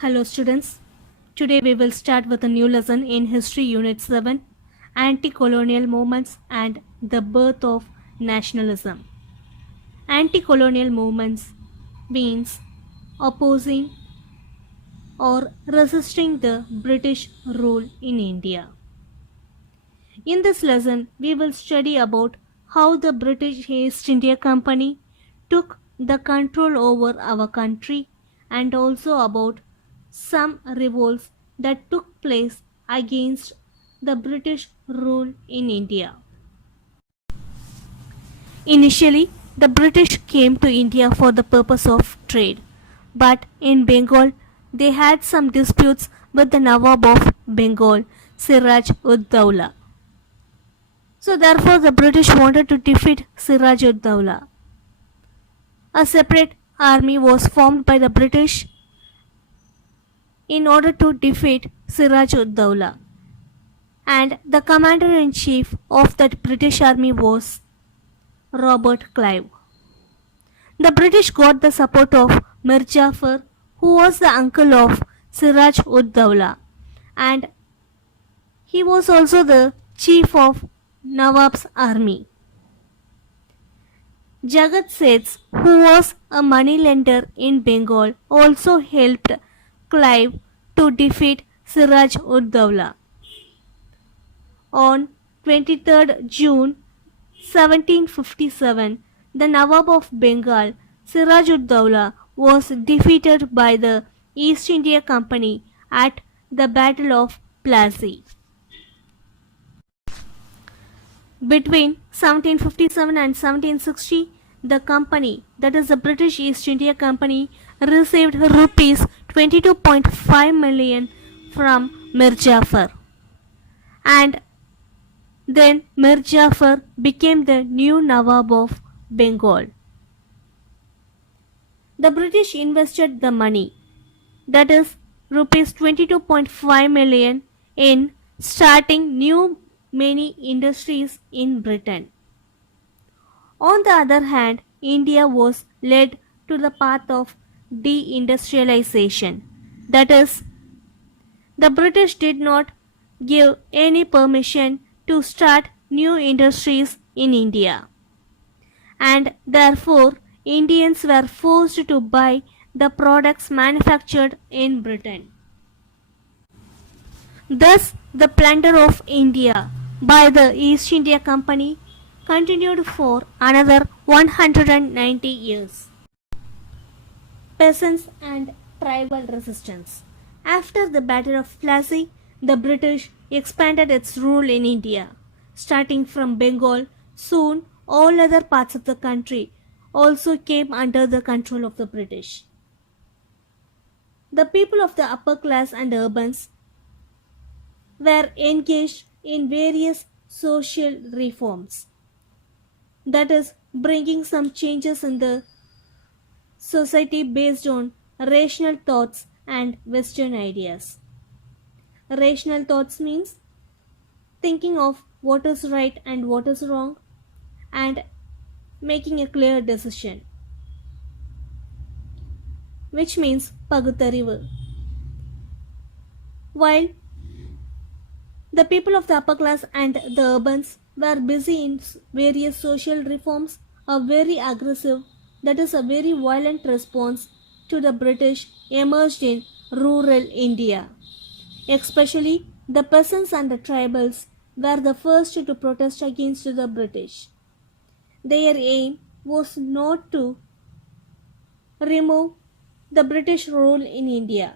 Hello students. Today we will start with a new lesson in History Unit 7, Anti-Colonial Movements and the Birth of Nationalism. Anti-colonial movements means opposing or resisting the British rule in India. In this lesson, we will study about how the British East India Company took the control over our country and also about some revolts that took place against the British rule in India. Initially, the British came to India for the purpose of trade, but in Bengal they had some disputes with the Nawab of Bengal, Siraj ud Dawla. So therefore the British wanted to defeat Siraj ud Dawla. A separate army was formed by the British in order to defeat Siraj ud Dawla, and the commander-in-chief of that British army was Robert Clive. The British got the support of Mir Jafar, who was the uncle of Siraj ud Dawla, and he was also the chief of Nawab's army. Jagat Seth, who was a moneylender in Bengal, also helped Clive to defeat Siraj ud Dawla. On 23rd June 1757, the Nawab of Bengal, Siraj ud Dawla, was defeated by the East India Company at the Battle of Plassey. Between 1757 and 1760, the company, that is the British East India Company, received rupees 22.5 million from Mir Jafar. And then Mir Jafar became the new Nawab of Bengal. The British invested the money, that is rupees 22.5 million, in starting many industries in Britain. On the other hand, India was led to the path of deindustrialization. That is, the British did not give any permission to start new industries in India, and therefore Indians were forced to buy the products manufactured in Britain. Thus, the plunder of India by the East India Company continued for another 190 years. Peasants and tribal resistance. After the Battle of Plassey, the British expanded its rule in India. Starting from Bengal, soon all other parts of the country also came under the control of the British. The people of the upper class and urbans were engaged in various social reforms, that is, bringing some changes in the society based on rational thoughts and Western ideas. Rational thoughts means thinking of what is right and what is wrong and making a clear decision, which means Pagutarivu. While the people of the upper class and the urbans were busy in various social reforms, a very aggressive, that is a very violent response to the British emerged in rural India. Especially the peasants and the tribals were the first to protest against the British. Their aim was not to remove the British rule in India.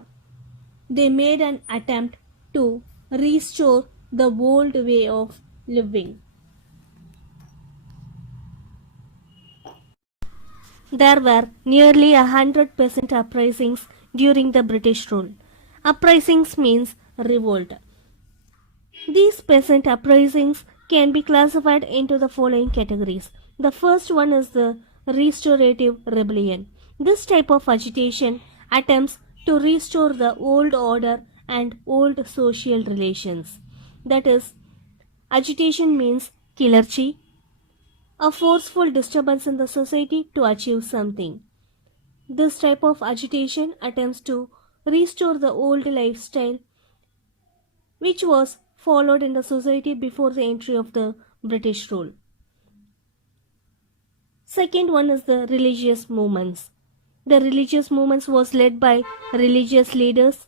They made an attempt to restore the old way of living. There were nearly 100% uprisings during the British rule. Uprisings means revolt. These peasant uprisings can be classified into the following categories. The first one is the restorative rebellion. This type of agitation attempts to restore the old order and old social relations. That is, agitation means kilarchi, a forceful disturbance in the society to achieve something. This type of agitation attempts to restore the old lifestyle which was followed in the society before the entry of the British rule. Second one is the religious movements. The religious movements was led by religious leaders.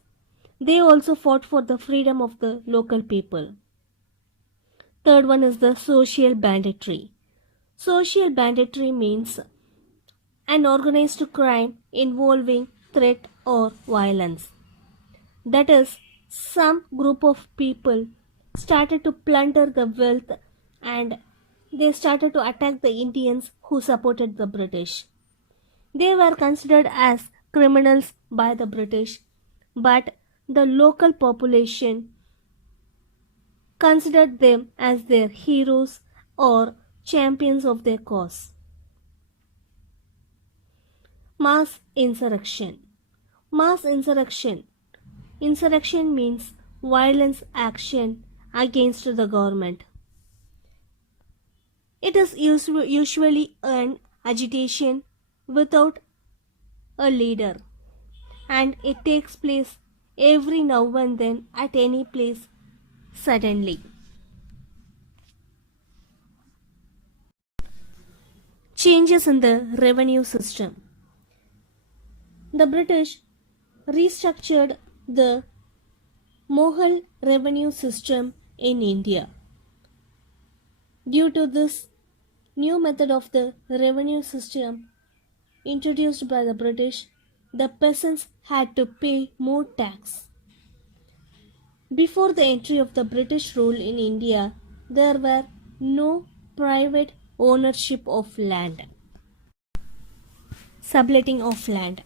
They also fought for the freedom of the local people. Third one is the social banditry. Social banditry means an organized crime involving threat or violence. That is, some group of people started to plunder the wealth and they started to attack the Indians who supported the British. They were considered as criminals by the British, but the local population considered them as their heroes or champions of their cause. Mass insurrection. Mass insurrection. Insurrection means violence action against the government. It is usually an agitation without a leader, and it takes place every now and then at any place suddenly. Changes in the revenue system. The British restructured the Mughal revenue system in India. Due to this new method of the revenue system introduced by the British, the peasants had to pay more tax. Before the entry of the British rule in India, there were no private ownership of land. Subletting of land.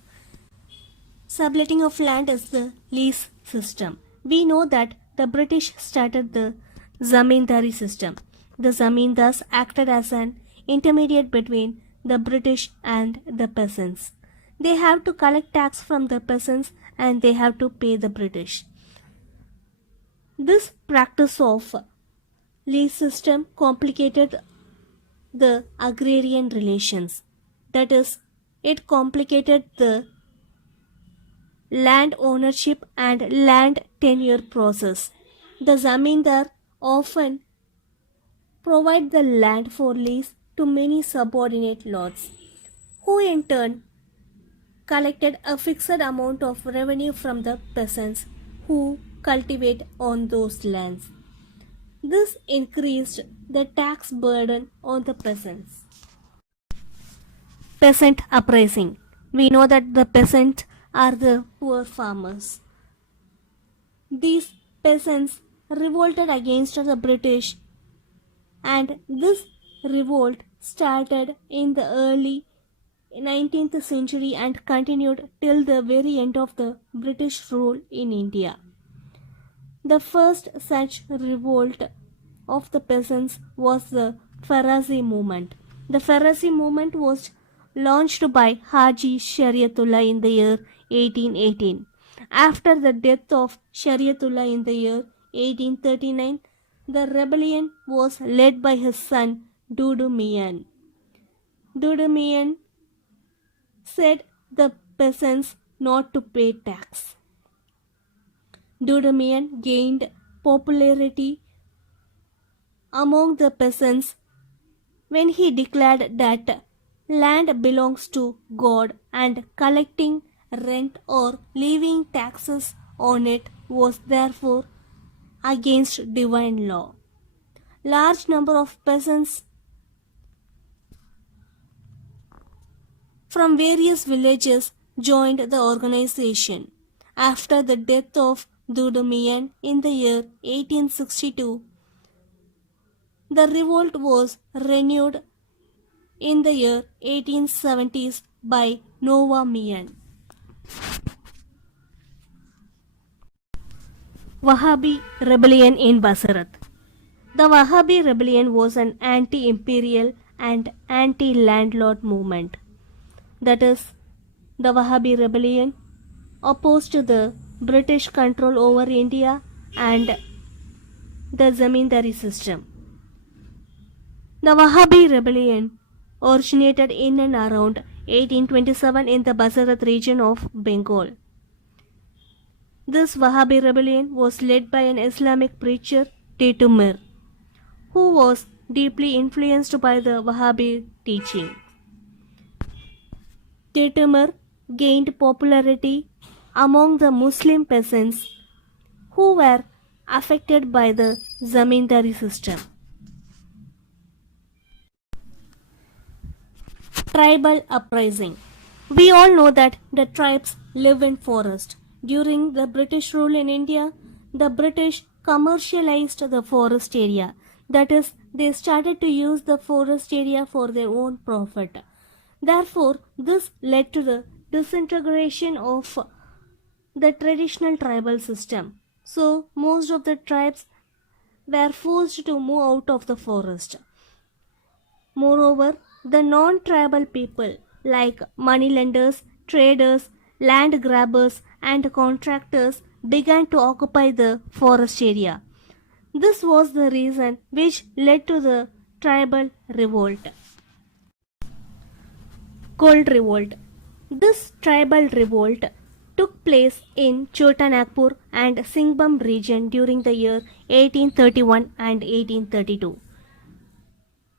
Subletting of land is the lease system. We know that the British started the zamindari system. The zamindars acted as an intermediate between the British and the peasants. They have to collect tax from the peasants and they have to pay the British. This practice of lease system complicated the agrarian relations. That is, it complicated the land ownership and land tenure process. The zamindar often provide the land for lease to many subordinate lords, who in turn collected a fixed amount of revenue from the peasants who cultivate on those lands. This increased the tax burden on the peasants. Peasant uprising. We know that the peasants are the poor farmers. These peasants revolted against the British, and this revolt started in the early 19th century and continued till the very end of the British rule in India. The first such revolt of the peasants was the Farazi movement. The Farazi movement was launched by Haji Shariatullah in the year 1818. After the death of Shariatullah in the year 1839, the rebellion was led by his son Dudu Mian. Dudu Mian said the peasants not to pay tax. Dudu Mian gained popularity among the peasants when he declared that land belongs to God and collecting rent or levying taxes on it was therefore against divine law. Large number of peasants from various villages joined the organization. After the death of Dudu Mian in the year 1862, the revolt was renewed in the year 1870s by Nova Mian. Wahhabi rebellion in Basra. The Wahhabi rebellion was an anti-imperial and anti-landlord movement. That is, the Wahhabi rebellion opposed the British control over India and the zamindari system. The Wahhabi rebellion originated in and around 1827 in the Basarat region of Bengal. This Wahhabi rebellion was led by an Islamic preacher, Tatu Mir, who was deeply influenced by the Wahhabi teaching. Tatu Mir gained popularity among the Muslim peasants who were affected by the zamindari system. Tribal uprising. We all know that the tribes live in forest. During the British rule in India, the British commercialized the forest area. That is, they started to use the forest area for their own profit. Therefore, this led to the disintegration of the traditional tribal system. So, most of the tribes were forced to move out of the forest. Moreover, the non-tribal people like moneylenders, traders, land grabbers and contractors began to occupy the forest area. This was the reason which led to the tribal revolt. Cold Revolt. This tribal revolt took place in Chota Nagpur and Singhbum region during the year 1831 and 1832.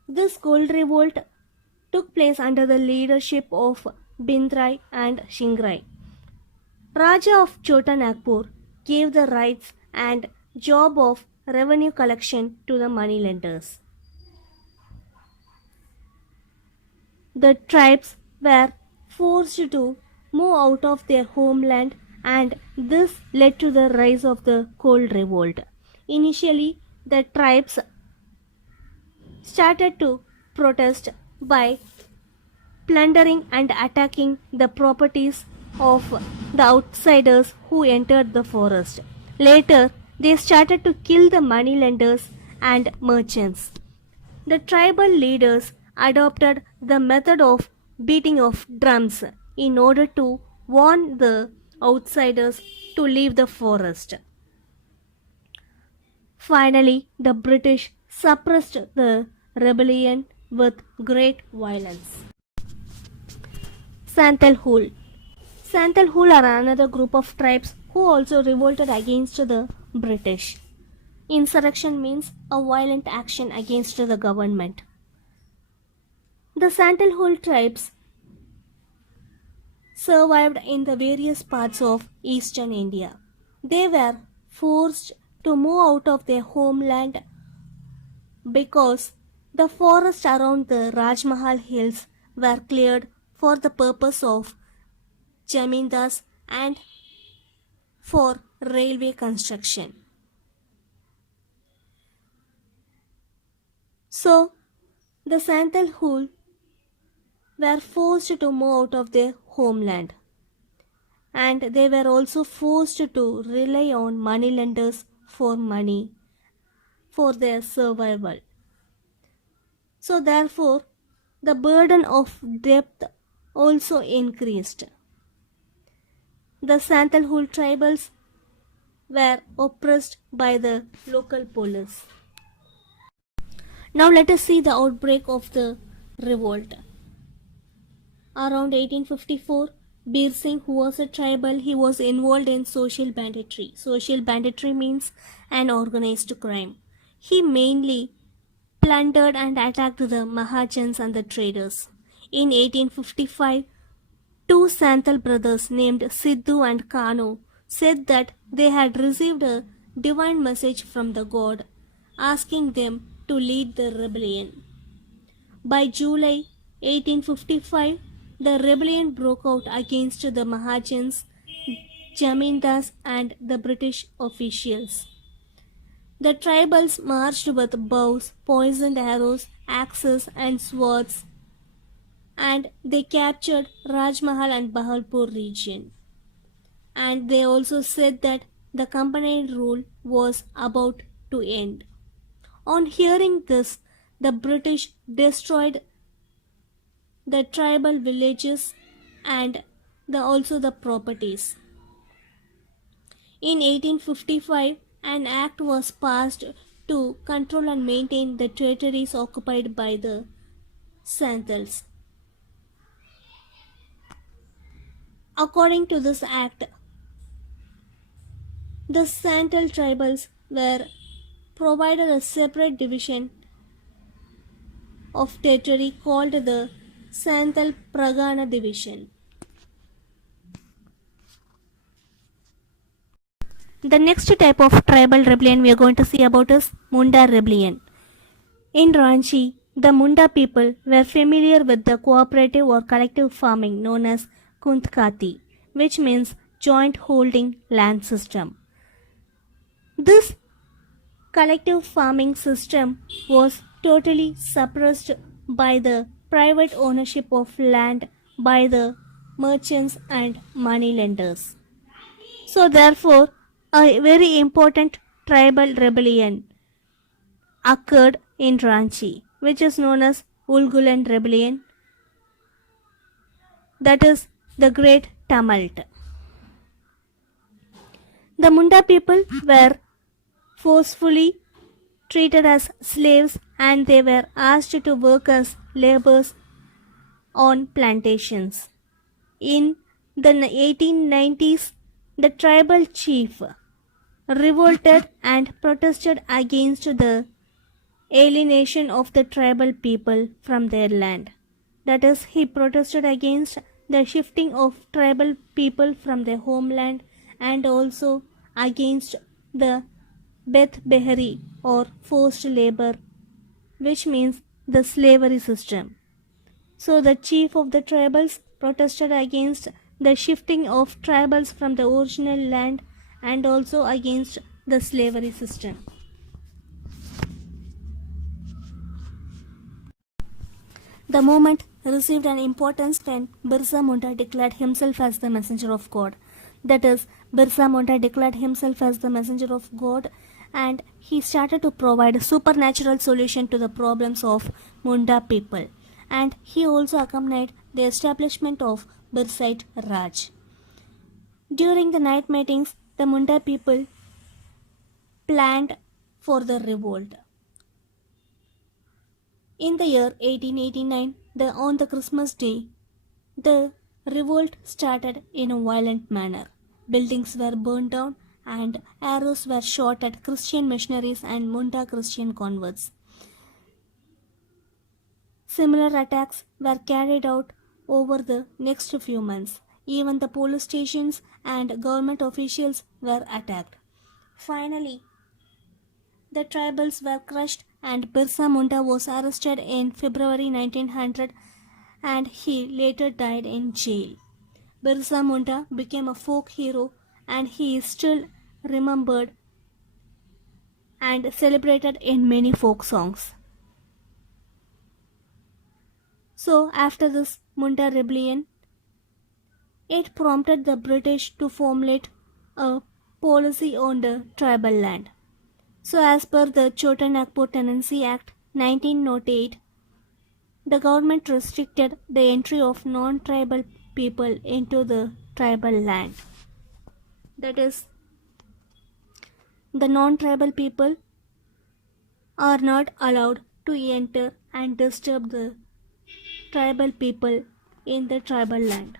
This Cold Revolt took place under the leadership of Bindrai and Shingrai. Raja of Chota Nagpur gave the rights and job of revenue collection to the moneylenders. The tribes were forced to move out of their homeland and this led to the rise of the Cold Revolt. Initially, the tribes started to protest by plundering and attacking the properties of the outsiders who entered the forest. Later, they started to kill the moneylenders and merchants. The tribal leaders adopted the method of beating of drums in order to warn the outsiders to leave the forest. Finally, the British suppressed the rebellion with great violence. Santal Hul. Santal Hul are another group of tribes who also revolted against the British. Insurrection means a violent action against the government. The Santal Hul tribes survived in the various parts of eastern India. They were forced to move out of their homeland because the forests around the Rajmahal hills were cleared for the purpose of jamindars and for railway construction. So, the Santal Hul were forced to move out of their homeland and they were also forced to rely on moneylenders for money for their survival. So therefore, the burden of debt also increased. The Santal Hul tribals were oppressed by the local police. Now let us see the outbreak of the revolt. Around 1854, Bir Singh, who was a tribal, he was involved in social banditry. Social banditry means an organized crime. He mainly plundered and attacked the Mahajans and the traders. In 1855, two Santal brothers named Sidhu and Kanu said that they had received a divine message from the god asking them to lead the rebellion. By July 1855, the rebellion broke out against the Mahajans, Jamindars and the British officials. The tribals marched with bows, poisoned arrows, axes and swords and they captured Rajmahal and Bahalpur region. And they also said that the company rule was about to end. On hearing this, the British destroyed the tribal villages and also the properties. In 1855, an act was passed to control and maintain the territories occupied by the Santals. According to this act, The Santal tribals were provided a separate division of territory called the Santal Pragana division. The next type of tribal rebellion we are going to see about is Munda rebellion. In Ranchi, the Munda people were familiar with the cooperative or collective farming known as Kuntkati, which means joint holding land system. This collective farming system was totally suppressed by the private ownership of land by the merchants and moneylenders. So, therefore, a very important tribal rebellion occurred in Ranchi, which is known as Ulgulan Rebellion, that is the Great Tumult. The Munda people were forcefully treated as slaves and they were asked to work as laborers on plantations. In the 1890s, the tribal chief revolted and protested against the alienation of the tribal people from their land. That is, he protested against the shifting of tribal people from their homeland and also against the Beth Behari or forced labor, which means the slavery system. So the chief of the tribals protested against the shifting of tribals from the original land and also against the slavery system. The movement received an importance when Birsa Munda declared himself as the messenger of God. That is, Birsa Munda declared himself as the messenger of God and he started to provide a supernatural solution to the problems of Munda people. And he also accompanied the establishment of Birsait Raj. During the night meetings, the Munda people planned for the revolt. In the year 1889, on the Christmas Day, the revolt started in a violent manner. Buildings were burned down and arrows were shot at Christian missionaries and Munda Christian converts. Similar attacks were carried out over the next few months. Even the police stations and government officials were attacked. Finally, the tribals were crushed and Birsa Munda was arrested in February 1900 and he later died in jail. Birsa Munda became a folk hero and he is still remembered and celebrated in many folk songs. So after this Munda rebellion, it prompted the British to formulate a policy on the tribal land. So as per the Chota Nagpur Tenancy Act 1908, the government restricted the entry of non-tribal people into the tribal land. That is, the non-tribal people are not allowed to enter and disturb the tribal people in the tribal land.